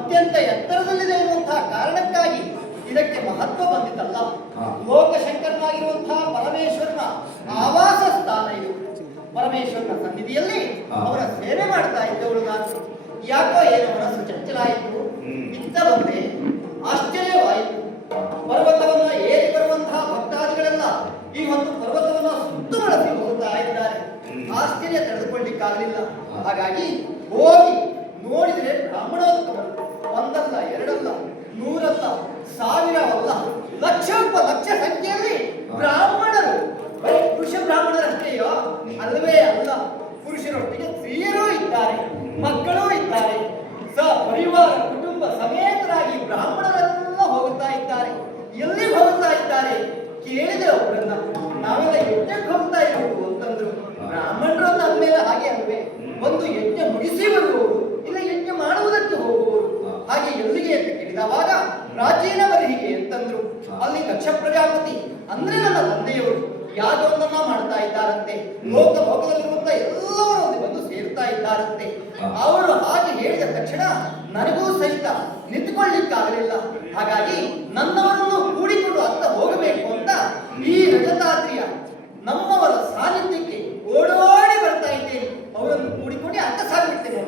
ಅತ್ಯಂತ ಎತ್ತರದಲ್ಲಿದೆ ಎನ್ನುವಂತಹ ಕಾರಣಕ್ಕಾಗಿ ಇದಕ್ಕೆ ಮಹತ್ವ ಬಂದಿದ್ದಲ್ಲ. ಲೋಕಶಂಕರನಾಗಿರುವಂತಹ ಪರಮೇಶ್ವರನ ಆವಾಸ ಸ್ಥಾನ ಇದು. ಪರಮೇಶ್ವರನ ಸನ್ನಿಧಿಯಲ್ಲಿ ಅವರ ಸೇವೆ ಮಾಡ್ತಾ ಇದ್ದವಳು ನಾನು. ಯಾಕೋ ಏನೋ ಮನಸ್ಸು ಚಂಚಲಾಯಿತು. ಇತ್ತ ಬಂದೆ, ಆಶ್ಚರ್ಯವಾಯಿತು. ಪರ್ವತವನ್ನ ಏರಿ ಬರುವಂತಹ ಭಕ್ತಾದಿಗಳೆಲ್ಲ ಈ ಒಂದು ಪರ್ವತವನ್ನ ಸುತ್ತುವಳಸಿ ಹೋಗುತ್ತಾ ಇದ್ದಾರೆ. ಆಶ್ಚರ್ಯ ತಡೆದುಕೊಳ್ಳಿಕ್ಕಾಗಲಿಲ್ಲ. ಹಾಗಾಗಿ ಹೋಗಿ ನೋಡಿದರೆ ಬ್ರಾಹ್ಮಣೋತ್ತಮರು ಒಂದಲ್ಲ, ಎರಡಲ್ಲ, ನೂರಲ್ಲ, ಸಾವಿರವಲ್ಲ, ಲಕ್ಷೋಪಲಕ್ಷ ಸಂಖ್ಯೆಯಲ್ಲಿ ಬ್ರಾಹ್ಮಣರು. ಬರೀ ಪುರುಷ ಬ್ರಾಹ್ಮಣರಷ್ಟೇಯೋ? ಅಲ್ಲವೇ ಅಲ್ಲ. ಪುರುಷರೊಟ್ಟಿಗೆ ಸ್ತ್ರೀಯರೂ ಇದ್ದಾರೆ, ಮಕ್ಕಳೂ ಇದ್ದಾರೆ. ಪರಿವಾರ ಕುಟುಂಬ ಸಮೇತರಾಗಿ ಬ್ರಾಹ್ಮಣರೆಲ್ಲ ಹೋಗುತ್ತಾ ಇದ್ದಾರೆ. ಎಲ್ಲಿ ಹೋಗುತ್ತಾ ಇದ್ದಾರೆ ಕೇಳಿದೆ ಅವರನ್ನ. ನಾವೆಲ್ಲ ಯಜ್ಞಕ್ಕೆ ಹೋಗ್ತಾ ಇರುವುದು ಅಂತಂದ್ರು. ಬ್ರಾಹ್ಮಣರು ಅಂದ್ಮೇಲೆ ಹಾಗೆ ಅಲ್ವೇ, ಒಂದು ಯಜ್ಞ ಮುಗಿಸಿ ಬರುವವರು, ಇಲ್ಲ ಯಜ್ಞ ಮಾಡುವುದಕ್ಕೆ ಹೋಗುವವರು. ಹಾಗೆ ಎಲ್ಲಿಗೆ ಅಂತ ಕೇಳಿದವಾಗ ಪ್ರಾಚೀನ ಬರಿಹಿಗೆ ಅಂತಂದ್ರು. ಅಲ್ಲಿ ದಕ್ಷ ಪ್ರಜಾಪತಿ ಅಂದ್ರೆ ನನ್ನ ತಂದೆಯವರು ಯಾಗವನ್ನ ಮಾಡ್ತಾ ಇದ್ದಾರಂತೆ. ಲೋಕದಲ್ಲಿರುವಂತಹ ಎಲ್ಲವರೊಂದಿಗೆ ಬಂದು ಸೇರ್ತಾ ಇದ್ದಾರಂತೆ. ಅವರು ಹಾಗೆ ಹೇಳಿದ ತಕ್ಷಣ ನನಗೂ ಸಹಿತ ನಿಂತುಕೊಳ್ಳಿಕ್ಕಾಗಲಿಲ್ಲ. ಹಾಗಾಗಿ ನನ್ನವರನ್ನು ಕೂಡಿಕೊಂಡು ಅತ್ತ ಹೋಗಬೇಕು ಅಂತ ಈ ರಜತಾದ್ರಿಯ ನಮ್ಮವರ ಸಾನ್ನಿಧ್ಯಕ್ಕೆ ಓಡೋಡಿ ಬರ್ತಾ ಇದ್ದೇನೆ. ಅವರನ್ನು ಕೂಡಿಕೊಂಡು ಅತ್ತ ಸಾಗಿಬಿಡ್ತೇನೆ.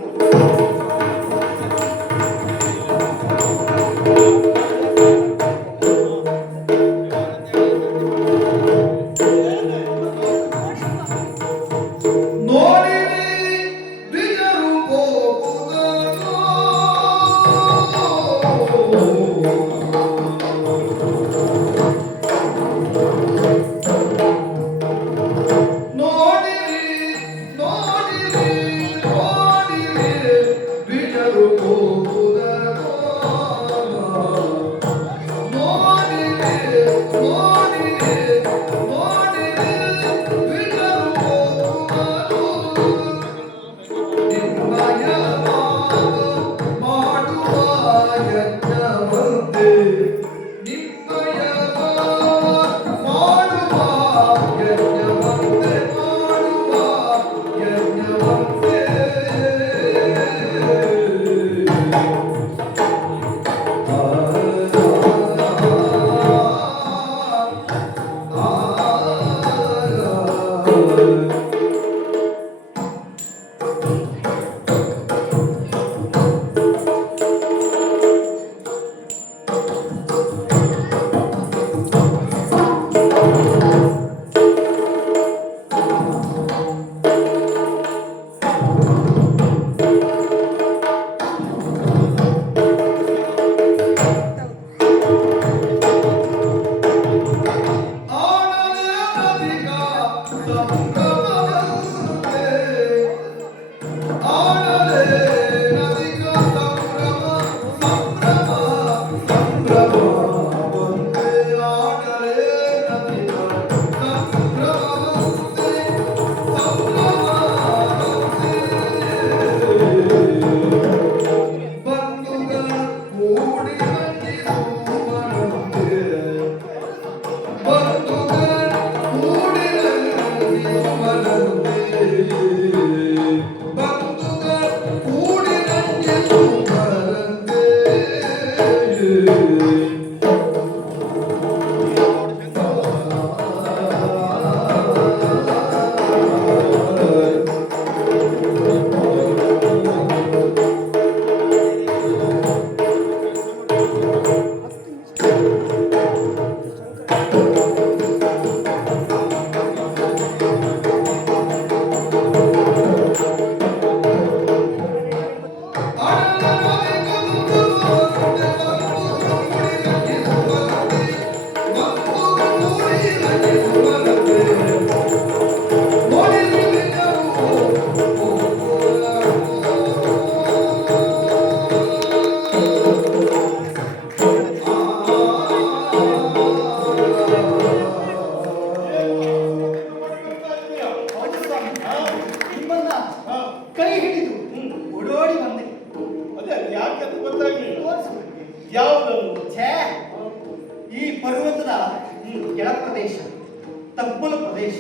ತಪ್ಪಲು ಪ್ರದೇಶ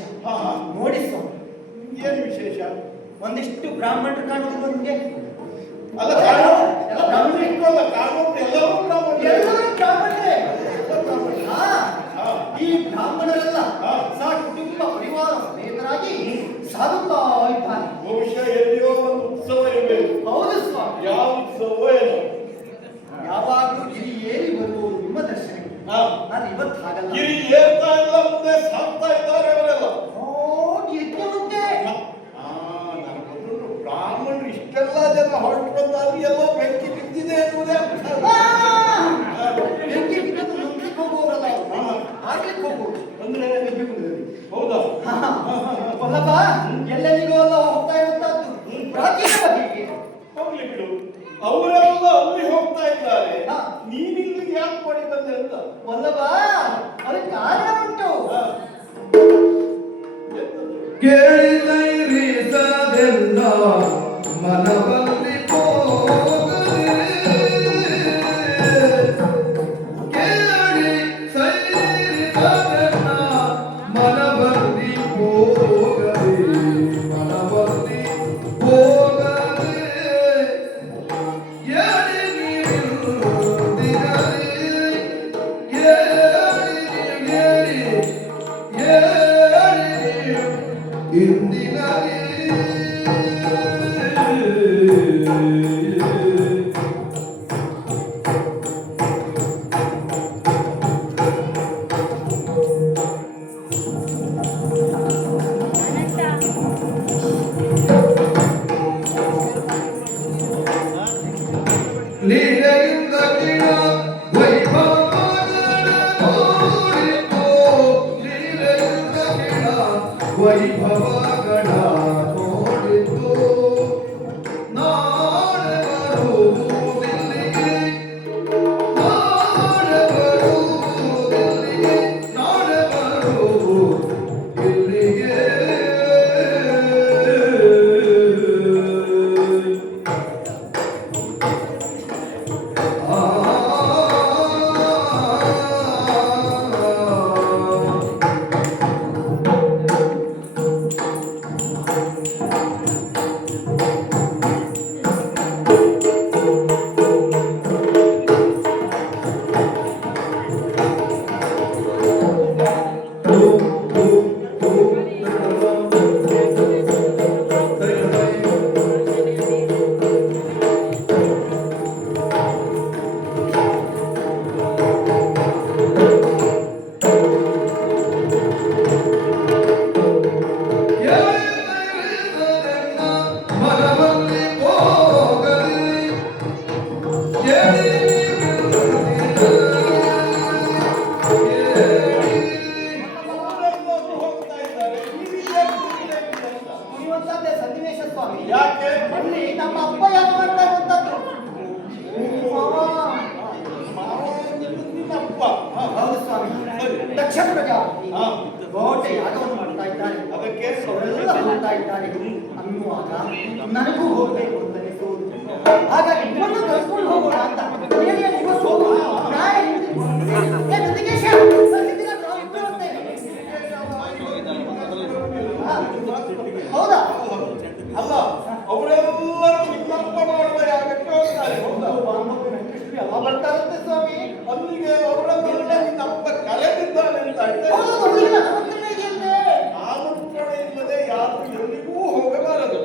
ನೋಡಿ ಸ್ವಾಮಿ. ಏನು ವಿಶೇಷ? ಒಂದಿಷ್ಟು ಬ್ರಾಹ್ಮಣರು ಕಾಣುವುದು ನಿಮಗೆ ಅಲ್ಲ ಎಲ್ಲ ಬ್ರಾಹ್ಮಣರೇ. ಎಲ್ಲರೂ ಬ್ರಾಹ್ಮಣರೇ. ಎಲ್ಲರೂ ಬ್ರಾಹ್ಮಣರೇ. ಹಾ, ಹಾ. ಈ ಬ್ರಾಹ್ಮಣರೆಲ್ಲ ಹಾ. ಕುಟುಂಬ ಪರಿವಾರ ಸಮೇತರಾಗಿ ಸಾಗುತ್ತಾ ಇದ್ದಾರೆ. ಬಹುಶಃ ಎಲ್ಲಿಯೋ ಒಂದು ಉತ್ಸವ ಇರಬೇಕು. ಹೌದು ಸ್ವಾಮಿ. ಯಾವ ಉತ್ಸವ ಏನೋ. ಯಾವಾಗಲೂ ಗಿರಿ ಏರಿ ಬರುವುದು ನಿಮ್ಮ ದರ್ಶನಕ್ಕೆ. ಹಾ. ನಾನು ಇವತ್ತು ಹಾಗಲ್ಲ. ಗಿರಿ ಏರ್ತಾ ಇಲ್ಲ, ಮುಂದೆ ಸಾಗ್ತಾ ಇದ್ದಾರೆ ಅವರೆಲ್ಲ. ಓ, ಗಿರಿಕೆ ಮುಂದೆ ನನಗೆ ಗೊತ್ತುಂಟು. ಬ್ರಾಹ್ಮಣರು ಇಷ್ಟೆಲ್ಲ ಜನ ಹೊರಟು ಬಂದಾಗ ಎಲ್ಲ ಬೆಂಕಿ ಬಿದ್ದಿದೆ ಎನ್ನುವುದೇ ಅರ್ಥ ಅಲ್ಲ. ಬೆಂಕಿ ಬಿದ್ದದ್ದು ನುಗ್ಲಿಕ್ಕೆ ಹೋಗುವವರಲ್ಲ ಅವರು. ಹಾ. ಆಗ್ಲಿಕ್ಕೆ ಹೋಗುವುದು ಅಂದ್ರೆ ಹೌದಾ? ವಲ್ಲಭ ಎಲ್ಲೆಲ್ಲಿಗೂ ಎಲ್ಲ ಹೋಗ್ತಾ ಇರುವಂತದ್ದು ಪ್ರಾಚೀನ ಹೀಗೆ. ಹೋಗ್ಲಿ ಬಿಡು, ಅವರೆಲ್ಲ ಅಲ್ಲಿ ಹೋಗ್ತಾ ಇದ್ದಾರೆ. ಹಾ. ನೀನ್ ಇಲ್ಲಿಗೆ ಯಾಕೆ ಮಾಡಿ ಬಂದೆ ಅಂತ. ವಲ್ಲಭ ಅದಕ್ಕೆ ಕಾರಣ ಉಂಟು. ಕೇಳಿದೈರಿ ಸದೆಲ್ಲ ಮನವಲ್ಲಿ ಹೋಗದೆ ಕೇಳಿ ಸೈರಿ ಸದೆಲ್ಲ ಮನವಲ್ಲಿ ಹೋಗದೆ ಮನವಲ್ಲಿ ಹೋಗದೆ ಏಳಿ ನೀರಿರುವುದಿರಲಿ ಇಂದಿನಲ್ಲಿ ಲೀಲೆಯಿಂದ ಕಿಣ ವೈಭವಗಳ ನೋಡಿತು ಲೀಲೆಯಿಂದ ಕಿಣ ವೈಭವಗಳ ನೋಡಿತು ನಾಳೆ ಬರುವುದಿಲ್ಲಿಗೆ ನಾಳೆ ಬರುವುದಿಲ್ಲಿಗೆ ನಾಳೆ ಬರುವುದಿಲ್ಲಿಗೆ ಮನವಲ್ಲಿ ಹೋಗಲಿ ಅವರೆಲ್ಲರೂ ಹೋಗ್ತಾ ಇದ್ದಾರೆ. ನೀವು ಯಾಕೆ ಇಲ್ಲಿಗೆ ಅಂತ? ಕುಣಿಯುವಂತದ್ದೇ ಸನ್ನಿವೇಶ ಸ್ವಾಮಿ. ಯಾಕೆ? ಅಲ್ಲಿ ನಮ್ಮ ಅಪ್ಪ ಯಾಕೆ ಮಾಡ್ತಾ ಇರುವಂತದ್ದು? ನಿನ್ನಪ್ಪ. ಹೌದು ಸ್ವಾಮಿ. ದಕ್ಷ ಪ್ರಜಾಪತಿ ಹಾ. ಕೋಟೆ ಯಾಗವನ್ನು ಮಾಡ್ತಾ ಇದ್ದಾರೆ. ಅದಕ್ಕೆ ಅವರೆಲ್ಲ ಹೋಗ್ತಾ ಇದ್ದಾರೆ ಅನ್ನುವಾಗ ನನಗೂ ಹೋಗಬೇಕು ಅಂತ ಅನಿಸುವುದು. ಹಾಗಾಗಿ ನಿಮ್ಮನ್ನು ಕರ್ಕೊಂಡು ಹೋಗೋಣ ಅಂತ ಹೇಳಿ ಇವತ್ತು ಹೋಗೋಣ. ನಾಳೆ ಏ ನಂದಿಕೇಶ, ಸಂಗೀತದ ನಾವು ಇಬ್ಬರು ಹೋಗ್ತೇವೆ. ಹಾ, ಹೌದಾ? ಅಲ್ಲ, ಅವರೆಲ್ಲರೂ ನಿನ್ನಪ್ಪ ಮಾಡುವ ಯಾಗಕ್ಕೆ ಹೋಗ್ತಾರೆ. ಹೌದಾ? ಎಲ್ಲ ಬರ್ತಾ ಇರುತ್ತೆ ಸ್ವಾಮಿ. ಅಲ್ಲಿಗೆ ಅವರೆಲ್ಲ ನಿನ್ನಪ್ಪ ಕರೆದಿದ್ದಾನೆ ಅಂತ ಆಯ್ತು. ಹೌದು, ಹುಡುಗಿನ ಆಮಂತ್ರಣ ಇದೆಯಂತೆ. ಆಮಂತ್ರಣ ಇಲ್ಲದೆ ಯಾರು ಎಲ್ಲಿಗೂ ಹೋಗಬಾರದು.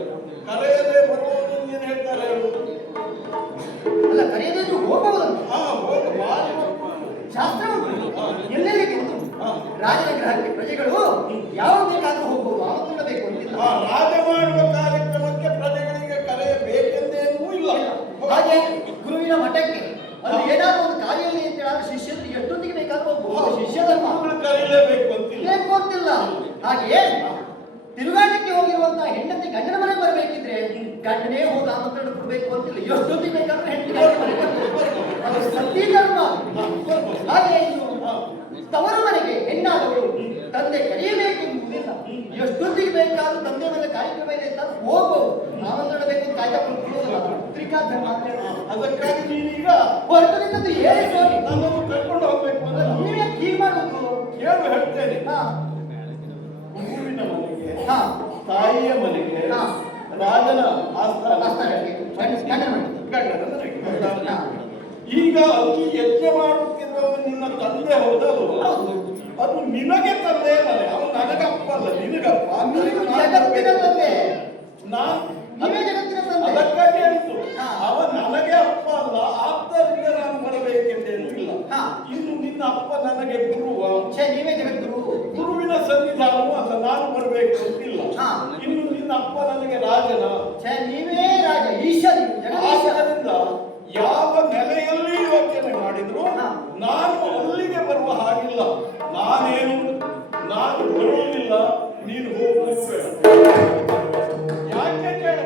ಕರೆಯದೆ ಬರುವುದು ಏನು ಹೇಳ್ತಾರೆ ಅವರು? ಅಲ್ಲ, ಕರೆಯದೇನು ಹೋಗಬಹುದಂತೆ. ಹೋಗಬಾರದು. ಶಾಸ್ತ್ರ ಉಂಟು. ಎಲ್ಲೆಲ್ಲಿಗೆ ಉಂಟು. ರಾಜನ ಗ್ರಹಕ್ಕೆ ಪ್ರಜೆಗಳು ಯಾವ ಬೇಕಾದ್ರೂ ಹೋಗಬಹುದು, ಆಮಂತ್ರಣ ಬೇಕು ಅಂತಿಲ್ಲ. ರಾಜ ಮಾಡುವ ಕಾರ್ಯಕ್ರಮಕ್ಕೆ ಪ್ರಜೆಗಳಿಗೆ ಕರೆಯಬೇಕೆಂದೇನೂ ಇಲ್ಲ. ಹಾಗೆ ಗುರುವಿನ ಮಠಕ್ಕೆ ಅಲ್ಲಿ ಏನಾದ್ರು ಒಂದು ಕಾರ್ಯಲ್ಲಿ ಅಂತ ಹೇಳಿದ್ರೆ ಶಿಷ್ಯರು ಎಷ್ಟೊತ್ತಿಗೆ ಬೇಕಾದ್ರೂ ಹೋಗ್ಬೋದು. ಶಿಷ್ಯರ ಮಕ್ಕಳು ಕರೆಯಲೇಬೇಕು ಅಂತಿಲ್ಲ. ಬೇಕು ಅಂತಿಲ್ಲ. ಹಾಗೆ ತಿರುಗಾಟಕ್ಕೆ ಹೋಗಿರುವಂತಹ ಹೆಂಡತಿ ಗಂಡನ ಮನೆಗೆ ಬರಬೇಕಿದ್ರೆ ಗಂಡನೇ ಹೋಗಿ ಆಮಂತ್ರಣ ಕೊಡಬೇಕು ಅಂತಿಲ್ಲ. ಎಷ್ಟೊತ್ತಿಗೆ ಬೇಕಾದ್ರೂ ಹೆಂಡತಿ ಗಂಡನ ಮನೆಗೆ ಬರ್ಬೋದು. ಅದು ಸತ್ಯ ಧರ್ಮ. ಹಾಗೆ ಇನ್ನು ತವರು ಮನೆಗೆ ಹೆಣ್ಣಾದವಳು ತಂದೆ ಕರೆಯಬೇಕು ಎಂಬುದಿಲ್ಲ. ಎಷ್ಟೊತ್ತಿಗೆ ಬೇಕಾದ್ರೂ ತಂದೆ ಮನೆ ಕಾರ್ಯಕ್ರಮ ಇದೆ ಅಂತ ಹೋಗ್ಬೋದು. ಆಮಂತ್ರಣ ಬೇಕು ಅಂತ ಕಾಯ್ದುಕೊಂಡು ಕೊಡುವುದಿಲ್ಲ. ಪತ್ರಿಕಾ ಧರ್ಮ ಅಂತ ಹೇಳಿ ಅದಕ್ಕಾಗಿ ನೀನೀಗ ಹೊರಟು ನಿಂತದ್ದು ಹೇಳಿ ಸ್ವಾಮಿ. ನನ್ನನ್ನು ಕರ್ಕೊಂಡು ಹೋಗ್ಬೇಕು ಅಂದ್ರೆ ನೀವೇ ಹೀಗೆ ಮಾಡುವುದು. ಕೇಳು ಹೇಳ್ತೇನೆ. ಹಾ ಗುರುವಿನ ಮನೆಗೆ, ಹಾ ತಾಯಿಯ ಮನೆಗೆ, ಹಾ ರಾಜನ ಆಸ್ಥಾನ ಆಸ್ಥಾನಕ್ಕೆ ಗಂಡನ ಮನೆ ಗಂಡನ ಮನೆಗೆ ಹೋದ. ಈಗ ಅಲ್ಲಿ ಯಜ್ಞ ಮಾಡುತ್ತಿರುವ ನಿನ್ನ ತಂದೆ ಹೌದಲ್ವ? ಅದು ನಿನಗೆ ತಂದೆ ಮನೆ, ಅವನು ನನಗಪ್ಪ ಅಲ್ಲ, ನಿನಗಪ್ಪ. ನೀವು ಜಗತ್ತಿನ ತಂದೆ. ನೀವೇ ನಾನು ಜಗತ್ತಿನ ತಂದೆ. ಅದಕ್ಕಾಗಿ ಹೇಳಿದ್ದು, ಹಾ. ಅವ ನನಗೆ ಅಪ್ಪ ಅಲ್ಲ, ಆದ್ದರಿಂದ ನಾನು ಬರಬೇಕೆಂದೇನೂ ಇಲ್ಲ. ಹಾ. ಇನ್ನು ನಿನ್ನ ಅಪ್ಪ ನನಗೆ ಗುರುವ, ನೀವೇ ಜಗದ್ಗುರು. ಗುರುವಿನ ಸನ್ನಿಧಾನವೂ ಅಲ್ಲ, ನಾನು ಬರಬೇಕು ಅಂತಿಲ್ಲ. ಹಾ. ಇನ್ನು ನಿನ್ನ ಅಪ್ಪ ನನಗೆ ರಾಜನ. ನೀವೇ ರಾಜ, ಈಶ, ನೀವು ಜಗದೀಶ. ಆದ್ದರಿಂದ ಯಾವ ನೆಲೆಯಲ್ಲಿ ಯೋಚನೆ ಮಾಡಿದ್ರು ಹಾ. ನಾನು ಅಲ್ಲಿಗೆ ಬರುವ ಹಾಗಿಲ್ಲ. ನಾನು ಬರುವುದಿಲ್ಲ, ನೀನು ಹೋಗುವುದು ಬೇಡ. ಯಾಕೆ ಕೇಳು,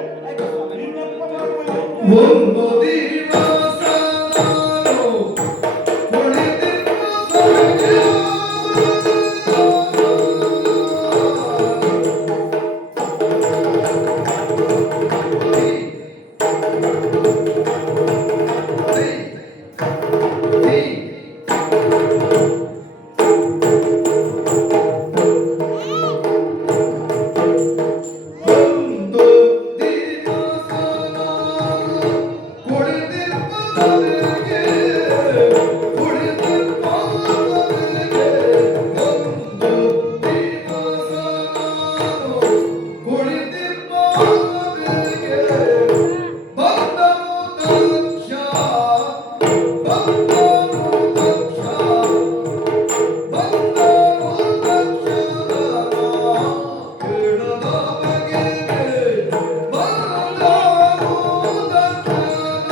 ನಿನ್ನಪ್ಪ ಮಾಡುವ ಯೋಚನೆ ಒಂದು ದಿವಸ ನಾನು ಕುಳಿತಿರುವ ಸಮಯ ಒಂದು ದಿವಸ ನಾನು ಕುಳಿತಿರುವ ಮನೆಗೆ, ಕುಳಿತಿರುವ ಮನೆಗೆ, ಒಂದು ದಿವಸ ನಾನು ಕುಳಿತಿರುವ ಮನೆಗೆ, ಬಂದನು ದಕ್ಷ, ಬಂದನು ದಕ್ಷ, ಬಂದನು ದಕ್ಷನ ಕೇಳದ ಬಗೆಗೆ, ಬಂದನು ದಕ್ಷನ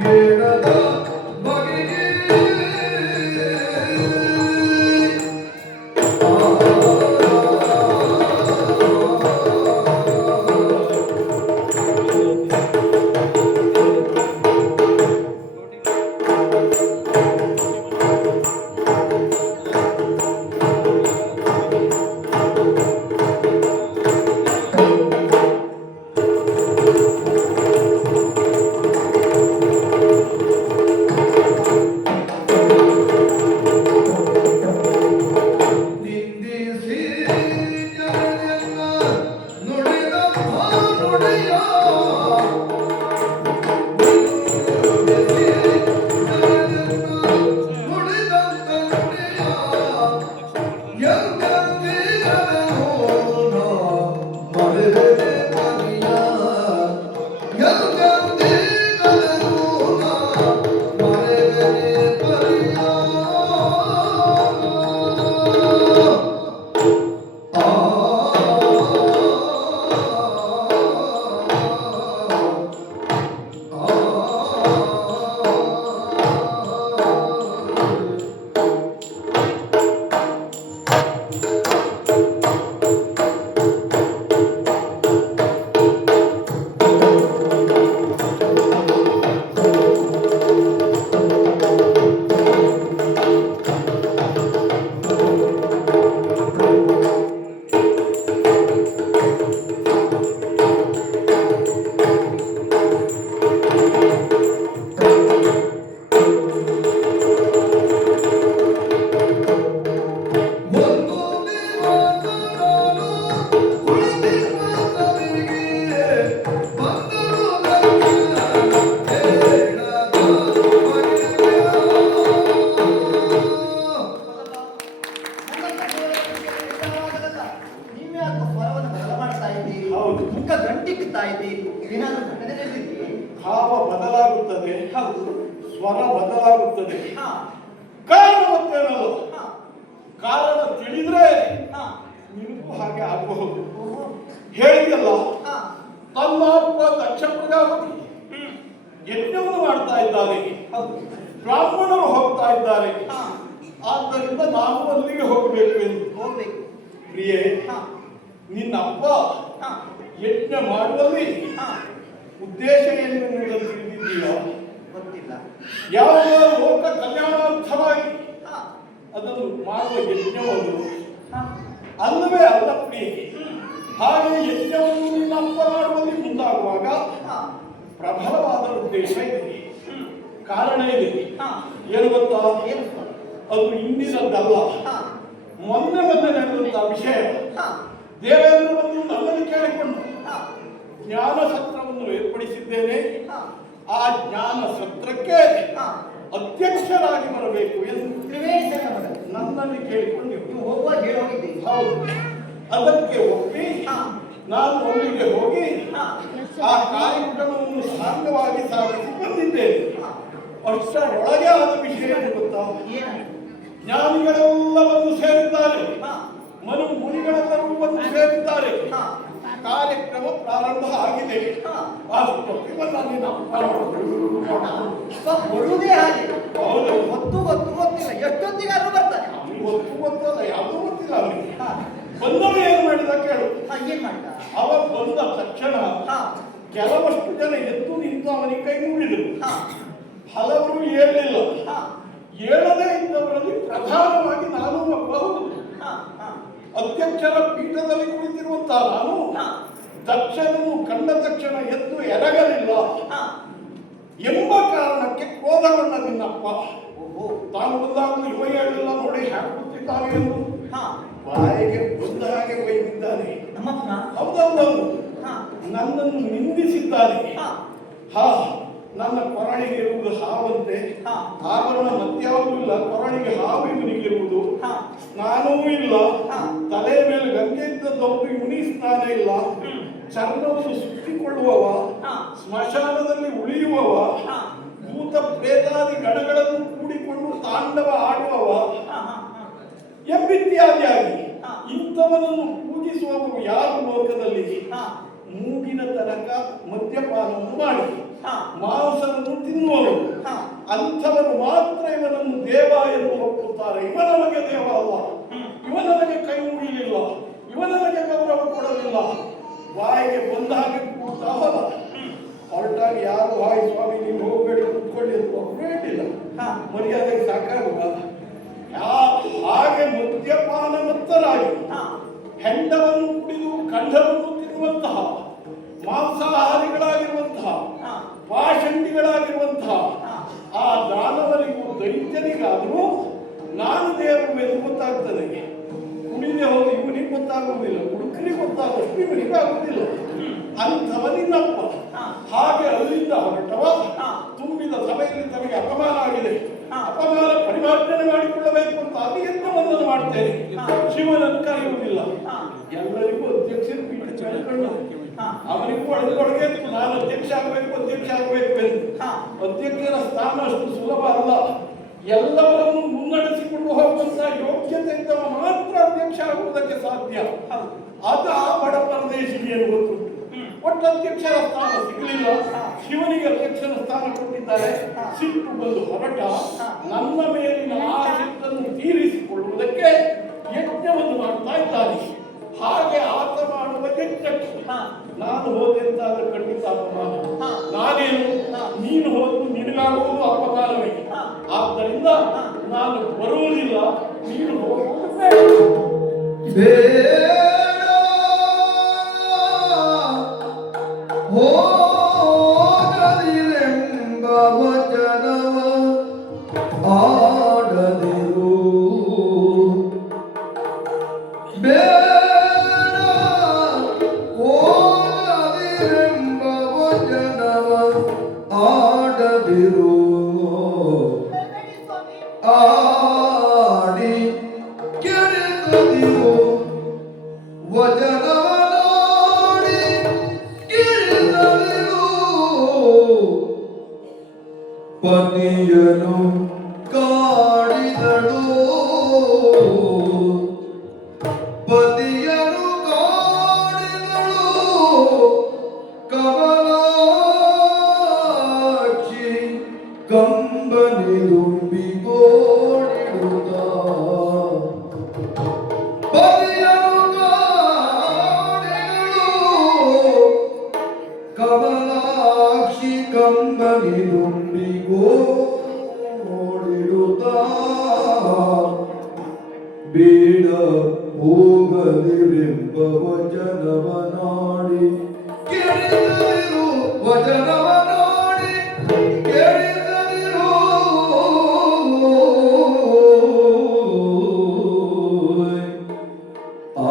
ಕೇಳದ ಬಗೆಗೆ. ನಿಂದಿಸಿ ಜನರನ್ನ ನುಡಿದ ನುಡಿಯ, ನಿಂದಿಸಿ ಜನರನ್ನ ನುಡಿದಂತ ನುಡಿಯ, ಎಂದೆಂದಿಗಲೂ ನಾ ಮರೆಯದೆ ಮನೆಯ, ಎಂದೆಂದಿಗಲೂ ನಾ ಮರೆಯದೆ ಮನೆಯ. ಒಂದು ದಿವಸ ನಾನು ಕುಳಿತಿರುವ ಮನೆಗೆ, ಬಂದನು ದಕ್ಷ ಕೇಳದ ಬಗೆಗೆ. ನೀವೇ ಯಾಕೆ ಸ್ವರವನ್ನು ಬದಲು ಮಾಡ್ತಾ ಇದ್ದೀರಿ? ಹೌದು. ಮುಖ ಗಂಟಿಕ್ತಾ ಇದ್ದೀರಿ. ಏನಾದ್ರೂ ಘಟನೆ ನಡೆದಿದೆಯೇ? ಭಾವ ಬದಲಾಗುತ್ತದೆ, ಹೌದು. ಸ್ವರ ಬದಲಾಗುತ್ತದೆ. ಹಾ. ಕಾರಣ ಮತ್ತೇನಲ್ಲ, ಹಾ. ಕಾರಣ ತಿಳಿದ್ರೆ ಹಾ. ನಿನಗೂ ಹಾಗೆ ಆಗಬಹುದು. ಓಹೋ. ಹೇಳಿದಲ್ಲ, ಹಾ. ತನ್ನ ಅಪ್ಪ ದಕ್ಷ ಪ್ರಜಾಪತಿ ಯಜ್ಞವನ್ನು ಮಾಡ್ತಾ ಇದ್ದಾನೆ, ಹೌದು. ಬ್ರಾಹ್ಮಣರು ಹೋಗ್ತಾ ಇದ್ದಾರೆ, ಹಾ. ಆದ್ದರಿಂದ ನಾನು ಅಲ್ಲಿಗೆ ಹೋಗಬೇಕು ಎಂದು. ಹೋಗ್ಬೇಕು. ಪ್ರಿಯೆ, ಹಾ. ನಿನ್ನ ಅಪ್ಪ ಹಾ. ಯಜ್ಞ ಮಾಡುವಲ್ಲಿ ಹಾ. ಉದ್ದೇಶ ಏನೆನ್ನುವುದನ್ನು ತಿಳಿದಿದ್ದೀಯಾ? ಗೊತ್ತಿಲ್ಲ. ಯಾವುದೋ ಲೋಕ ಕಲ್ಯಾಣಾರ್ಥವಾಗಿ ಹಾ. ಅದನ್ನು ಮಾಡುವ ಯಜ್ಞವನ್ನು ಹಾ. ಅಲ್ಲವೇ ಅಲ್ಲ ಪ್ರಿಯೆ. ಹಾಗೆ ಯಜ್ಞವನ್ನು ನಿನ್ನ ಅಪ್ಪ ಮಾಡುವಲ್ಲಿ ಮುಂದಾಗುವಾಗ ಹಾ. ಪ್ರಬಲವಾದ ಉದ್ದೇಶ ಇದೆ, ಕಾರಣ ಇದೆ. ಹಾ. ಏನು ಗೊತ್ತಾ? ಏನು ಸ್ವಾಮಿ? ಅದು ಇಂದಿನದ್ದಲ್ಲ, ಹಾ. ಮೊನ್ನೆ ನಡೆದಂತಹ ವಿಷಯ. ಹಾ. ದೇವೇಂದ್ರವನ್ನು ನನ್ನನ್ನು ಕೇಳಿಕೊಂಡು ಹಾ. ಜ್ಞಾನ ಸತ್ರವನ್ನು ಏರ್ಪಡಿಸಿದ್ದೇನೆ. ಹಾ. ಆ ಜ್ಞಾನ ಸತ್ರಕ್ಕೆ ಹಾ, ಅಧ್ಯಕ್ಷರಾಗಿ ಬರಬೇಕು ಎಂದು ತ್ರಿವೇಣಿ ಸಂಗಮದಲ್ಲಿ ನನ್ನಲ್ಲಿ ಕೇಳಿಕೊಂಡು ನೀವು ಹೋಗುವಾಗ ಹೇಳೋಗಿದ್ದೀರಿ. ಹೌದು, ಅದಕ್ಕೆ ಒಪ್ಪಿ ಹಾ, ನಾನು ಅಲ್ಲಿಗೆ ಹೋಗಿ ಹಾ, ಆ ಕಾರ್ಯಕ್ರಮವನ್ನು ಸಾಂಗವಾಗಿ ಸಾಗಿಸಿ ಬಂದಿದ್ದೇನೆ. ಹಾ. ಅಷ್ಟರೊಳಗೆ ಆದ ವಿಷಯ ಏನು ಗೊತ್ತಾ? ಏನಾಯ್ತು? ಜ್ಞಾನಿಗಳೆಲ್ಲ ಬಂದು ಸೇರಿದ್ದಾರೆ, ಹಾ, ಮನು ಮುನಿಗಳೆಲ್ಲರೂ ಬಂದು ಸೇರಿದ್ದಾರೆ. ಹಾ, ಕಾರ್ಯಕ್ರಮ ಪ್ರಾರಂಭ ಆಗಿದೆ. ಹಾ. ಅಷ್ಟೊತ್ತಿಗೆ ನನ್ನ ಅಪ್ಪ ಸ್ವಲ್ಪ ಬರುವುದೇ ಹಾಗೆ. ಹೌದು, ಗೊತ್ತಿಲ್ಲ ಎಷ್ಟೊತ್ತಿಗಾದ್ರೂ ಬರ್ತಾನೆ. ಅವ್ನಿಗೆ ಗೊತ್ತಲ್ಲ, ಯಾವುದೂ ಗೊತ್ತಿಲ್ಲ ಅವನಿಗೆ. ಹಾ, ಬಂದವ ಏನು ಮಾಡಿದ ಕೇಳು. ಹಾ, ಏನ್ ಮಾಡ್ದ? ಅವ ಬಂದ ತಕ್ಷಣ ಹಾ, ಕೆಲವಷ್ಟು ಜನ ಎದ್ದು ನಿಂತು ಅವನಿಗೆ ಕೈ ಮುಗಿದರು. ಹಾ, ಹಲವರು ಏಳಲಿಲ್ಲ. ಹಾ, ಏಳದೇ ಇದ್ದವರಲ್ಲಿ ಪ್ರಧಾನವಾಗಿ ನಾನು ಒಬ್ಬ. ಹಾ, ಹಾ, ಅಧ್ಯಕ್ಷರ ಪೀಠದಲ್ಲಿ ಕುಳಿತಿರುವಂತಹ ನಾನು ಹಾ, ದಕ್ಷನನ್ನು ಕಂಡ ತಕ್ಷಣ ಎದ್ದು ಎರಗಲಿಲ್ಲ ಹಾ. ಎಂಬ ಕಾರಣಕ್ಕೆ ಕ್ರೋಧಗೊಂಡ ನಿನ್ನಪ್ಪ. ಓಹೋ. ತಾನು ಬಂದಾಗಲೂ ಯುವಳಿಯಳೆಲ್ಲ ನೋಡಿ ಹಾಕುತ್ತಿದ್ದಾನೆ ಎಂದು ಹಾ, ಬಾಯಿಗೆ ಬಂದ ಹಾಗೆ ಬೈದಿದ್ದಾನೆ. ನಮ್ಮಪ್ಪನ? ಹೌದೌದೌದು, ಹಾ, ನನ್ನನ್ನು ನಿಂದಿಸಿದ್ದಾನೆ. ಹಾ, ಹಾ, ನನ್ನ ಕೊರಳಿಗೆ ಇರುವುದು ಹಾವಂತೆ, ಹಾ, ಆವರಣ ಮತ್ಯಾವುದೂ ಇಲ್ಲ, ಕೊರಳಿಗೆ ಹಾವು ಇವನಿಗಿರುವುದು, ಹಾ, ಸ್ನಾನವೂ ಇಲ್ಲ, ಹಾ. ತಲೆ ಮೇಲೆ ಗಂಗೆ ಇದ್ದದ್ದೊಬ್ಬ ಇವನಿ ಸ್ನಾನ ಇಲ್ಲ, ಹ್ಮ್. ಚರ್ಮವನ್ನು ಸುತ್ತಿಕೊಳ್ಳುವವ, ಹಾ. ಸ್ಮಶಾನದಲ್ಲಿ ಉಳಿಯುವವ, ಹಾ, ಭೂತ ಪ್ರೇತಾದಿ ಗಣಗಳನ್ನು ಕೂಡಿಕೊಂಡು ತಾಂಡವ ಆಡುವವ ಹಾ, ಹಾ, ಹಾ. ಎಂಬಿತ್ಯಾದಿಯಾಗಿ ಹಾ. ಇಂಥವನನ್ನು ಪೂಜಿಸುವವರು ಯಾರು ಲೋಕದಲ್ಲಿ? ಹಾ, ಮೂಗಿನ ತನಕ ಮದ್ಯಪಾನವನ್ನು ಮಾಡಿ ಹಾ, ಮಾಂಸವನ್ನು ತಿನ್ನುವವರು, ಹಾ. ಅಂಥವರು ಮಾತ್ರ ಇವನನ್ನು ದೇವ ಎಂದು ಒಪ್ಪುತ್ತಾರೆ. ಇವ ನಮಗೆ ದೇವ ಅಲ್ಲ, ಇವ ನನಗೆ ಕೈ ಮುಗಿಲಿಲ್ಲ, ಇವ ನನಗೆ ಗೌರವ ಕೊಡಲಿಲ್ಲ. ಬಾಯಿಗೆ ಬಂದ ಹಾಗೆ ಕೂಡ್ತಾ ಹೋದ. ಹೊರಟಾಗ ಯಾರು ಹಾಯ್ ಸ್ವಾಮಿ ನೀವು ಹೋಗಬೇಡಿ ಕೂತ್ಕೊಳ್ಳಿ ಅಂತ ಒಪ್ಪಬೇಕಿಲ್ಲ, ಹಾ. ಮರ್ಯಾದೆಗೆ ಸಾಕಾಗುವ ಹಾಗೆ ಮದ್ಯಪಾನ ಮತ್ತರಾಗಿ ಹಾ. ಹೆಂಡವನ್ನು ಕುಡಿದು ಖಂಡವನ್ನು ತಿನ್ನುವಂತಹ ಮಾಂಸಾಹಾರಿಗಳಾಗಿರುವಂತಹ ಹಾ. ಪಾಷಂಡಿಗಳಾಗಿರುವಂತಹ ಹಾ. ಆ ದಾನವರಿಗೂ ದೈತ್ಯನಿಗಾದರೂ ನಾನು ದೇವರು ಎಂದು ಗೊತ್ತಾಗ್ತದೆ. ಕುಡಿದೆ ಹೋಗಿ ಇವನಿಗೆ ಗೊತ್ತಾಗುವುದಿಲ್ಲ, ಹುಡುಕರಿಗೆ ಗೊತ್ತಾಗುವಷ್ಟು ಇವನಿಗೆ ಆಗುವುದಿಲ್ಲ. ಅಂಥವನಿನ್ನಪ್ಪ. ಹಾ. ಹಾಗೆ ಅಲ್ಲಿಂದ ಹೊರಟವ ಹಾ. ತುಂಬಿದ ಸಭೆಯಲ್ಲಿ ತನಗೆ ಅಪಮಾನ ಆಗಿದೆ, ಹಾ. ಅಪಮಾನ ಪರಿಮಾರ್ಜನೆ ಮಾಡಿಕೊಳ್ಳಬೇಕು ಅಂತ ಅಭಿಯತ್ನವನ್ನು ಮಾಡ್ತೇನೆ. ಹಾ. ಶಿವನನ್ನು ಕರೆಯುವುದಿಲ್ಲ. ಹಾ. ಎಲ್ಲರಿಗೂ ಅಧ್ಯಕ್ಷರು ಪೀಠ ಬೆಳೆಕೊಂಡು ಹಾ. ಅವನಿಗೂ ಒಳಗೊಳಗೆ ನಾನು ಅಧ್ಯಕ್ಷ ಆಗಬೇಕು ಎಂದು. ಹಾ. ಅಧ್ಯಕ್ಷರ ಸ್ಥಾನ ಅಷ್ಟು ಸುಲಭ ಅಲ್ಲ. ಎಲ್ಲವರನ್ನು ಮುನ್ನಡೆಸಿಕೊಂಡು ಹೋಗುವಂತ ಯೋಗ್ಯತೆ ಇದ್ದವ ಮಾತ್ರ ಅಧ್ಯಕ್ಷ ಆಗುವುದಕ್ಕೆ ಸಾಧ್ಯ. ಅದು ಆ ಬಡ ಪರದೇಶಿಗೆ ಏನು ಗೊತ್ತುಂಟು. ಒಟ್ಟು ಅಧ್ಯಕ್ಷರ ಸ್ಥಾನ ಸಿಗಲಿಲ್ಲ. ಶಿವನಿಗೆ ಅಧ್ಯಕ್ಷರ ಸ್ಥಾನ ಕೊಟ್ಟಿದ್ದಾರೆ. ಸಿಟ್ಟು ಬಂದು ಹೊರಟ ನನ್ನ ಮೇಲಿನ ಆ ಸಿಟ್ಟನ್ನು ತೀರಿಸಿಕೊಳ್ಳುವುದಕ್ಕೆ ಯಜ್ಞವನ್ನು ಮಾಡ್ತಾ ಇದ್ದಾನೆ. ಹಾಗೆ ಆತ ಮಾಡುವ ಯಜ್ಞಕ್ಕೆ ನಾನು ಹೋದೆ ಅಂತಾದ್ರೆ ಖಂಡಿತ ಅಪಮಾನ. ನಾನೇನು ನೀನು ಹೋದ್ರು ನಿನಗಾಗುವುದು ಅಪಮಾನವೇ. ಆದ್ದರಿಂದ ನಾನು ಬರುವುದಿಲ್ಲ, ನೀನು ಹೋಗುವುದು ಬೇಡ ಹೋಗದಿರೆಂಬ ವಚನವ ಆಡದಿರು. ಬೇಡ ಹೋಗದಿರೆಂಬ ವಚನವ ಆಡದಿರು. ಆಡಿ ಕೆರೆದಿರು ವಚನವನಾಡಿ ಕೆರೆದಿರು. ಪತಿಯನು ಕಾಡಿದಳು, ಪತಿಯನು ಕಾಡಿದಳು ಕಮಲಾಕ್ಷಿ ಕಂಬನಿದುಂಬಿಗೋಡಿಡುತ್ತ. ಪತಿಯನು ಕಾಡಿದಳು ಕಮಲಾಕ್ಷಿ ಕಂಬನಿದುಂಬಿಗೋಡಿಡುತ್ತ. ಬೇಡ ಹೋಗದಿರೆಂಬ ವಚನವನಾಡಿ ಕೆರೆದಿರು. ವಚನವನಾಡಿ ಕೆರೆದಿರು. ಆ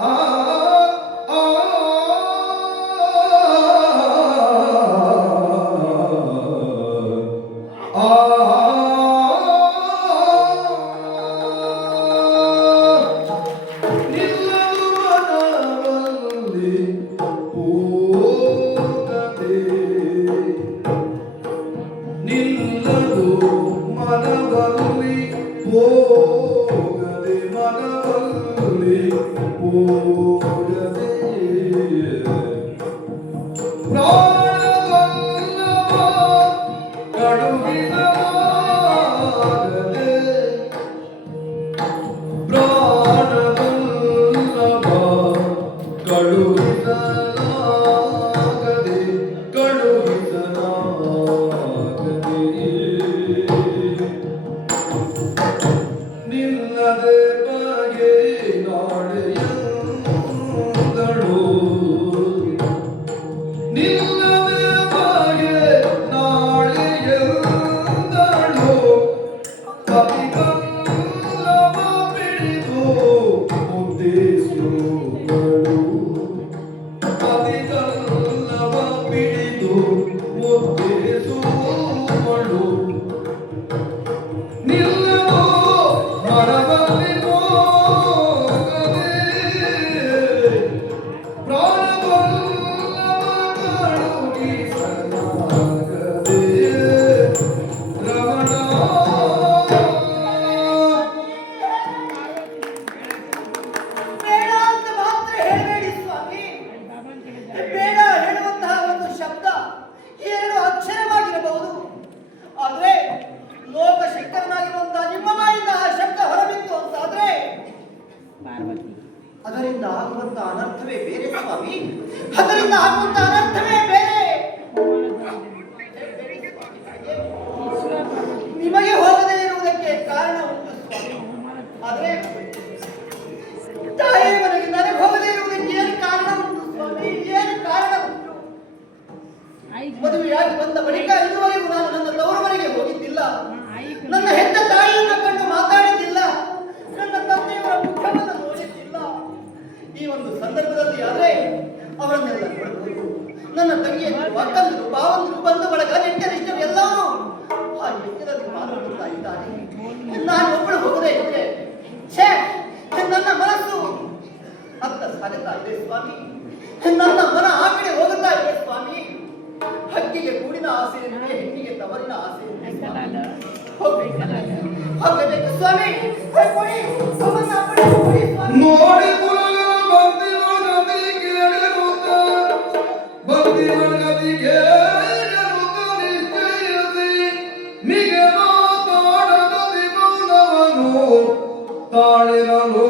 ಆ ಆ ನಿಲ್ಲಲು ಮನದಲ್ಲಿ ಹೋಗದೆ ನಿಲ್ಲಲು ಮನದಲ್ಲಿ ಹೋಗದೆ ಮನದಲ್ಲಿ ಹೋಗದೆ ಪ್ರಾಣವಲ್ಲವ ಕಡುಹಿಸಲಾಗದೆ ಪ್ರಾಣವಲ್ಲವ ಕಳುಹಿಸಲಾಗದೆ ಕಳುಹಿಸಲಾಗದೆ ನಿಲ್ಲದೆ ಬಗೆ ನಾಳೆಯಂದಳು ನಿಲ್ಲದೆ ಬಗೆ ನಾಳೆಯಂದಳು ಪತಿಗಲ್ಲವ ಬಿಡಿದು ಮುದ್ದೇಸುಗಳು ಪತಿಗಲ್ಲವ ಬಿಡಿದು ಮುದ್ದೇಸುಗಳು ನಿಲ್ಲದು ಮರದಲ್ಲಿ ಹೋಗದೆ ಪ್ರಾಣವಲ್ಲವ ಕಳುಹಿಸಲಾಗದೆ ರಮಣ ಬೇಡ ಅಂತ ಮಾತ್ರ ಹೇಳಬೇಡಿ ಸ್ವಾಮಿ. ಬೇಡ ಹೇಳುವಂತಹ ಒಂದು ಶಬ್ದ 7 ಅಕ್ಷರವಾಗಿರಬಹುದು. ಆದ್ರೆ ಲೋಕಶಂಕರನಾಗಿರುವಂತಹ ನಿಮ್ಮ ಬಾಯಿಂದ ಆ ಶಬ್ದ ಹೊರಬಿತ್ತು ಅಂತಾದ್ರೆ ಅದರಿಂದ ಆಗುವಂತಹ ಅನರ್ಥವೇ ಬೇರೆ ಸ್ವಾಮಿ. ಅದರಿಂದ ಆಗುವಂತಹ ಅನರ್ಥವೇ ಬೇರೆ. ನಿಮಗೆ ಹೋಗದೇ ಇರುವುದಕ್ಕೆ ಕಾರಣ ಉಂಟು ಸ್ವಾಮಿ. ಆದ್ರೆ ತಾಯಿ ಮನೆಗೆ ನನಗೆ ಹೋಗದೇ ಇರುವುದಕ್ಕೆ ಏನು ಕಾರಣ ಉಂಟು ಸ್ವಾಮಿ? ಏನು ಕಾರಣ ಉಂಟು? ಮದುವೆಯಾಗಿ ಬಂದ ಬಳಿಕ ಇದುವರೆಗೂ ನಾನು ನನ್ನ ತವರು ಮನೆಗೆ ಹೋಗಿದ್ದಿಲ್ಲ. ನನ್ನ ಹೆತ್ತ ತಾಯಿಯನ್ನು ಕಂಡು ಮಾತಾಡಿದ್ದಿಲ್ಲ. ನನ್ನ ತಂದೆಯವರ ಮುಖವನ್ನು ನೋಡಿದ್ದಿಲ್ಲ. ಈ ಒಂದು ಸಂದರ್ಭದಲ್ಲಿ ಆದ್ರೆ ಅವರನ್ನೆಲ್ಲ ನೋಡಬಹುದು. ನನ್ನ ತಂಗಿಯರು, ಅಕ್ಕಂದರು, ಭಾವಂದರು, ಬಂಧು ಬಳಗ, ನೆಂಟರಿಷ್ಟರು ಎಲ್ಲರೂ ಆ ಯಜ್ಞದಲ್ಲಿ ಪಾಲ್ಗೊಳ್ಳುತ್ತಾ ಇದ್ದಾರೆ. ನಾನು ಒಬ್ಬಳು ಹೋಗದೇ ಇದ್ರೆ ಛೇ, ನನ್ನ ಮನಸ್ಸು ಅತ್ತ ಸಾಗುತ್ತಾ ಇದೆ ಸ್ವಾಮಿ. ನನ್ನ ಮನ ಆ ಕಡೆ ಹೋಗುತ್ತಾ ಇದೆ ಸ್ವಾಮಿ. ಹಕ್ಕಿಗೆ ಗೂಡಿನ ಆಸೆ ಇರುತ್ತೆ, ಹೆಣ್ಣಿಗೆ ತವರಿನ ಆಸೆ ಇರುತ್ತೆ. ಹೋಗಬೇಕು ಸ್ವಾಮಿ. ಕೊಡಿ, ಅವನ್ನ ಆ ಕಡೆ ಕೊಡಿ ಸ್ವಾಮಿ. ನೋಡಿ ಬಂದಿ ಕೇಳಿರುತ್ತ ಬಂದಿ ಗತಿ ಕೇಳಿರುತ್ತ ನಿಶ್ಚಯಿಸಿ ಮಿಗೆ ಮಾತಾಡದಿ ಮೌನವನು ತಾಳಿರಲು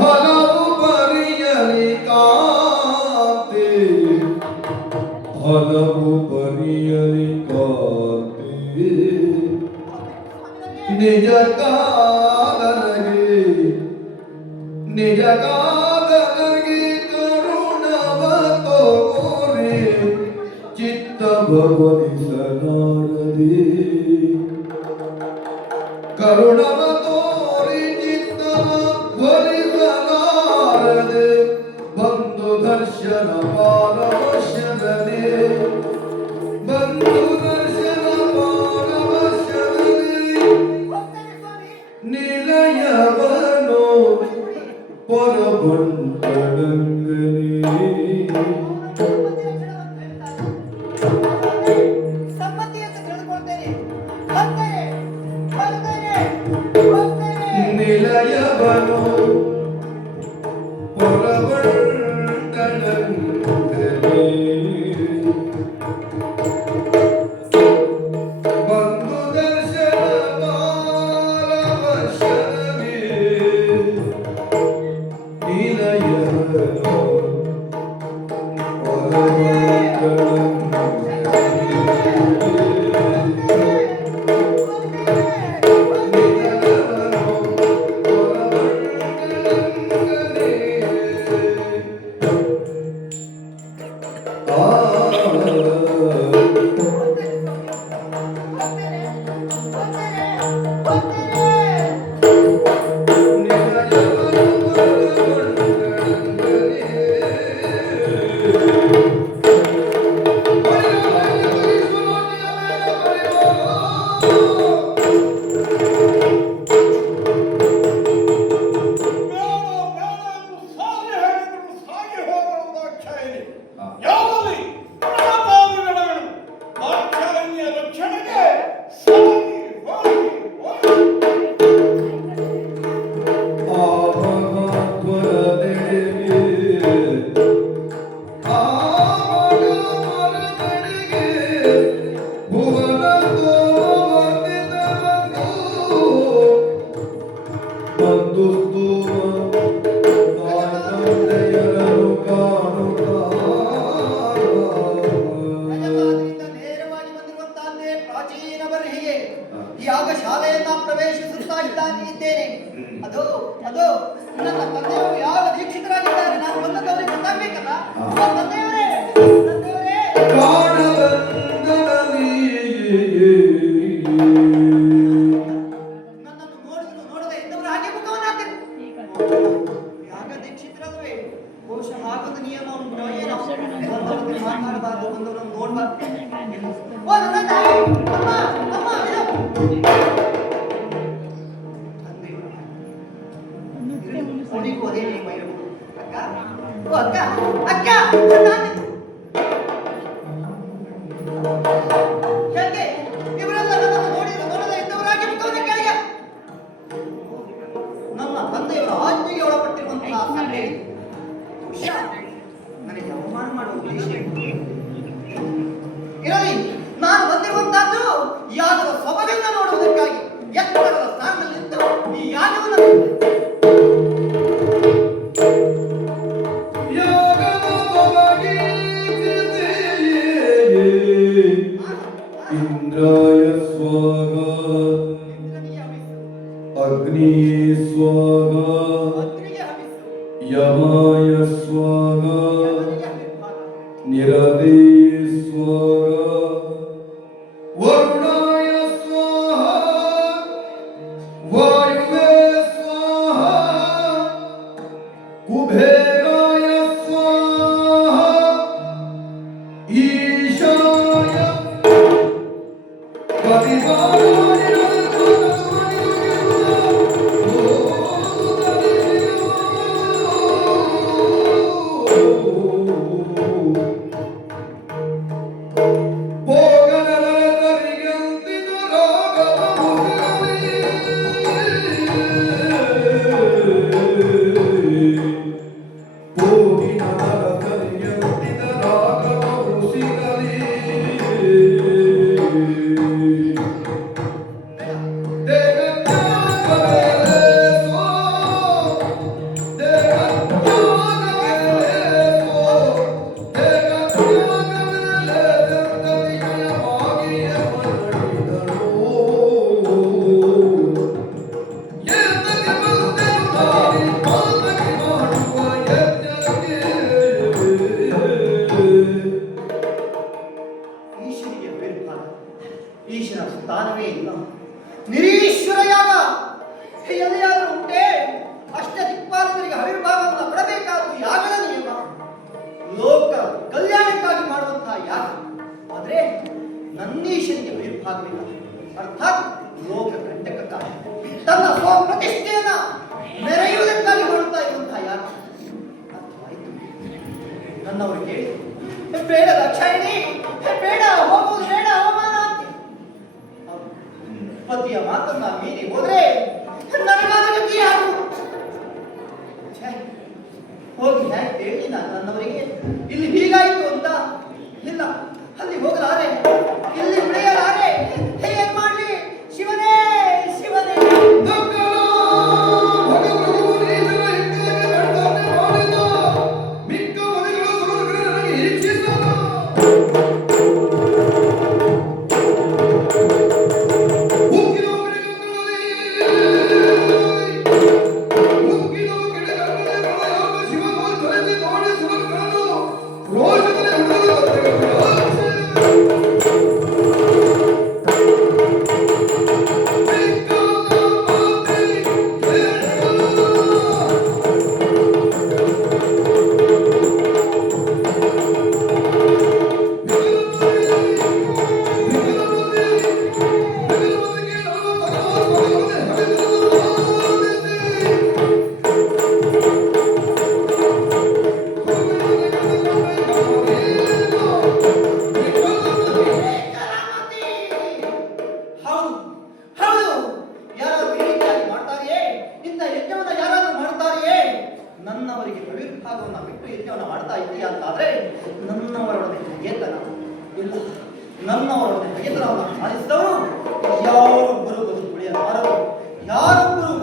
ಹಲವು ಪರಿಯಲಿ ಕಾಂತಿ ಹಲವು ಪರಿಯಲಿ ಕಾಂತಿ ನಿಜ ಕಾದನಗೆ ನಿಜ ಕಾದನಗೆ ಕರುಣವ ತೋರಿ ಚಿತ್ತ ಭವನಿಸಲಾರದೆ ಕರುಣವ ತೋರಿ ಚಿತ್ತ ಭವನಿಸಲಾರದೆ ಬಂಧು ದರ್ಶನ ಪಾರವಶ್ಯದಲ್ಲಿ ಬಂಧು ದರ್ಶನ ಪಾರವಶ್ಯದಲ್ಲಿ ನಿಲಯವನು ಪರಬಂಟರಂಗನೇ ಸಮ್ಮತಿ ಅಂತ ತಿಳಿದುಕೊಳ್ತೇನೆ. ಹೋಗ್ತೇನೆ, ಹೋಗ್ತೇನೆ, ಹೋಗ್ತೇನೆ. ನಿಲಯವನು ಪರಬಂಟರಂಗನೇ ಬಂಧು ದರ್ಶನ ಪಾರವಶ್ಯದಲ್ಲಿ ನಿಲಯವನು ಪರಬಂಟರಂಗನೇ ಇದ್ದೇನೆ. ಅದು ಅದು ನನ್ನ ತಂದೆಯವರು ಯಾವ ದೀಕ್ಷಿತರಾಗಿದ್ದಾರೆ, ನಾನು ಬಂದದವರಿಗೆ ಗೊತ್ತಾಗಬೇಕಲ್ಲ. ತಂದೆಯವರೇ, ತಂದೆಯವರೇ, ನನ್ನನ್ನು ನೋಡಿದ್ರು ನೋಡದೆ ಇದ್ದವರು ಹಾಗೆ ಮುಖವನ್ನಾಗ್ತಾರೆ. ಯಾಗ ದೀಕ್ಷಿತರಲ್ವೇ? ಬಹುಶಃ ಹಾಗೊಂದು ನಿಯಮ ಉಂಟು ಏನೋ. ಬಂದವರಿಗೆ ಮಾತಾಡಬಾರ್ದು, ಬಂದವರನ್ನು ನೋಡ್ಬಾರ್ದು. ಓ ನನ್ನ ತಾಯಿ, ಅಮ್ಮ, ಅಮ್ಮ, ಇದು. ಅವನಿಗೂ ಅದೇ ನಿಯಮ ಇರಬಹುದು. ಅಕ್ಕ, ಓ ಅಕ್ಕ, ಅಕ್ಕ, ಯಾಕೆ ಇವರೆಲ್ಲ ನನ್ನನ್ನು ನೋಡಿದ್ರು ನೋಡದೆ ಇದ್ದವರಾಗಿ ಮುಖವನ್ನು ಕೆಳಗೆ. ನಮ್ಮ ತಂದೆಯವರ ಆಜ್ಞೆಗೆ ಒಳಪಟ್ಟಿರುವಂತಹ ಸಭೆ ನನಗೆ ಅವಮಾನ ಮಾಡುವ ಉದ್ದೇಶ ಇರಲಿ. ನಾನು ಬಂದಿರುವಂತಹದ್ದು ಯಾಗದ ಸೊಬಗನ್ನು ನೋಡುವುದಕ್ಕಾಗಿ ಎತ್ತರದ ಸ್ಥಾನದಲ್ಲಿದ್ದು ಈ ಯಾಗವನ್ನು ಇಂದ್ರಾಯ ಸ್ವಾಗ ಅಗ್ನಿ ಸ್ವಾಗ ಯಮಾಯ ಸ್ವಾಗ ನಿರದೇ ಸ್ವಾಗ ವರುಣಾಯ ಸ್ವಾಹ ವಾಯುವೇ ಸ್ವಾಹ ಕುಬೇರಾಯ ಸ್ವಾಹ ಈಶಾಯ ಈಶ್ವರ ಸ್ಥಾನವೇ ಇಲ್ಲ. ನಿರೀಶ್ವರ ಯಾಗ ಎಲ್ಲಿಯಾದರೂ ಉಂಟೆ? ಅಷ್ಟ ದಿಕ್ಪಾಲಕರಿಗೆ ಆವಿರ್ಭಾವವನ್ನು ಕೊಡಬೇಕಾದ್ದು ಯಾಗದ ನಿಯಮ, ಲೋಕ ಕಲ್ಯಾಣಕ್ಕಾಗಿ ಮಾಡುವಂತಹ ಯಾಗ. ಆದರೆ ನನ್ನೀಶನಿಗೆ ಆವಿರ್ಭಾಗವಿಲ್ಲ, ಅರ್ಥಾತ್ ಲೋಕ ಕಂಟಕಕ್ಕಾಗಿ ತನ್ನ ಸ್ವಪ್ರತಿಷ್ಠೆಯನ್ನ ಮೆರೆಯುವುದಕ್ಕಾಗಿ ಮಾಡುತ್ತಾ ಇರುವಂತಹ ಯಾಗ. ಅರ್ಥವಾಯಿತು. ನನ್ನವರಿಗೆ ಬೇಡ ದಾಕ್ಷಾಯಿಣಿ, ಬೇಡ ಹೋಗುವುದು, ಬೇಡ ಅವಮಾನ. ಪತಿಯ ಮಾತನ್ನ ಮೀರಿ ಹೋದ್ರೆ ನನಗಾದ ಗತಿ ಯಾರು? ಹೋಗಿ ಹೇಗೆ ಹೇಳಿ ನಾನು ನನ್ನವರಿಗೆ ಇಲ್ಲಿ ಹೀಗಾಯಿತು ಅಂತ? ಇಲ್ಲ, ಅಲ್ಲಿ ಹೋಗಲಾರೆ, ಇಲ್ಲಿ ಉಳಿಯಲಾರೆ. ಹೇಗೆ ಮಾಡ್ಲಿ? ಶಿವನೇ, ಶಿವನೇ. ನನ್ನವರಿಗೆ ಆವಿರ್ಭಾಗವನ್ನು ಬಿಟ್ಟು ಯಜ್ಞವನ್ನು ಮಾಡ್ತಾ ಇದ್ದೀಯಾ ಅಂತಾದ್ರೆ ನನ್ನವರೊಡನೆ ಹಗೆತನ ಇಲ್ಲ. ನನ್ನವರೊಡನೆ ಹಗೆತನವನ್ನು ಸಾಧಿಸಿದವರು ಯಾರೊಬ್ಬರು ಬದುಕು ಉಳಿಯಲಾರರು, ಯಾರೊಬ್ಬರು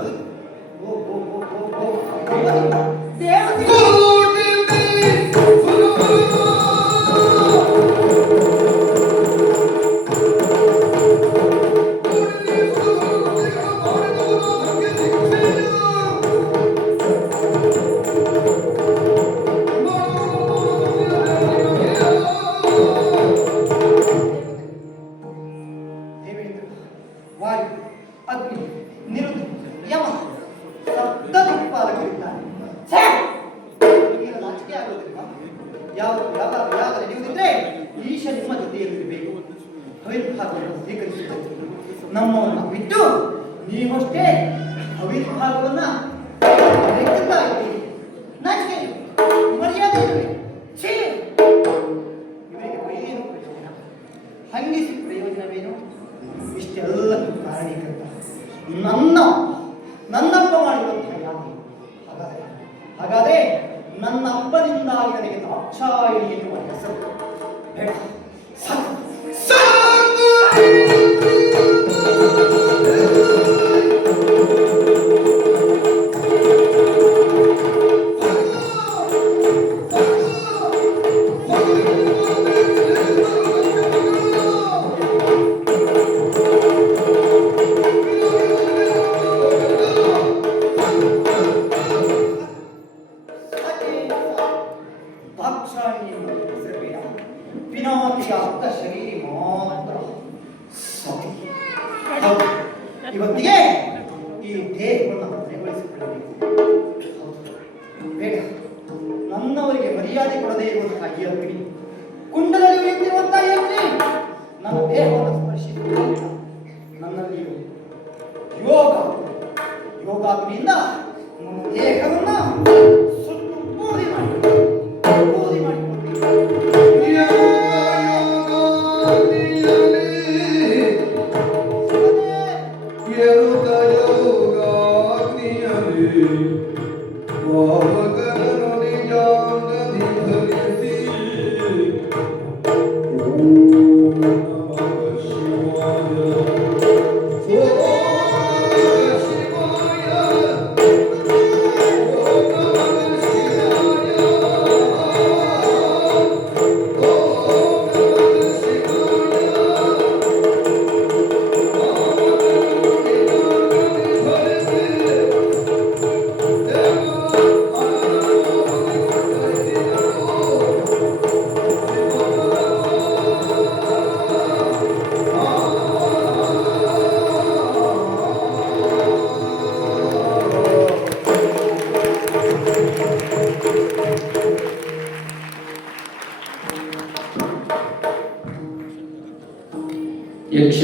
ನಮ್ಮವನ್ನ ಬಿಟ್ಟು ನೀವಷ್ಟೇ ಅವಿರ್ಭಾಗವನ್ನ ಲೆಕ್ಕುತ್ತಾ ಇದ್ದೀರಿ. ನಾಚಿಕೆ ಇಲ್ಲ, ಮರ್ಯಾದೆ ಇಲ್ಲವೇ? ಛೀ! ಇವರಿಗೆ ಬೈದೇನು ಪ್ರಯೋಜನ, ಹಂಗಿಸಿ ಪ್ರಯೋಜನವೇನು? ಇಷ್ಟೆಲ್ಲಕ್ಕೂ ಕಾರಣೀಕರ್ತ ನನ್ನಪ್ಪ ಮಾಡಿರುವಂತಹ ಯಾಕೆ? ಹಾಗಾದ್ರೆ ನನ್ನ ಅಪ್ಪನಿಂದಾಗಿ ನನಗೆ ದಾಕ್ಷಾಯಿಣಿ ಎನ್ನುವ ಹೆಸರು ಬೇಡ. ಸಾಕು ದಾಕ್ಷಾಯಿಣಿ ಎನ್ನುವ ಹೆಸರು ಬೇಡ. ಪಿನಾಕಿಯ ಅರ್ಥ ಶರೀರಿ ಮಾತ್ರ ಸತಿ. ಹೌದು, ಇವತ್ತಿಗೆ ಈ ದೇಹವನ್ನು ಕೊನೆಗೊಳಿಸಿಕೊಳ್ಳಬೇಕು. ಬೇಡ, ನನ್ನವರಿಗೆ ಮರ್ಯಾದೆ ಕೊಡದೇ ಇರುವಂತಹ ಈ ಅಗ್ನಿ, ಕುಂಡಲಲ್ಲಿ ಉಳಿಯುತ್ತಿರುವಂತಹ ಈ ಅಗ್ನಿ ನನ್ನ ದೇಹವನ್ನು ಸ್ಪರ್ಶಿಸುವುದಿಲ್ಲ. ನನ್ನಲ್ಲಿ ಯೋಗಾಗ್ನಿಯಿಂದ ನನ್ನ ದೇಹವನ್ನ ಸುಟ್ಟು ಬೂದಿ ಮಾಡಿಕೊಳ್ತೀನಿ. ಯಕ್ಷ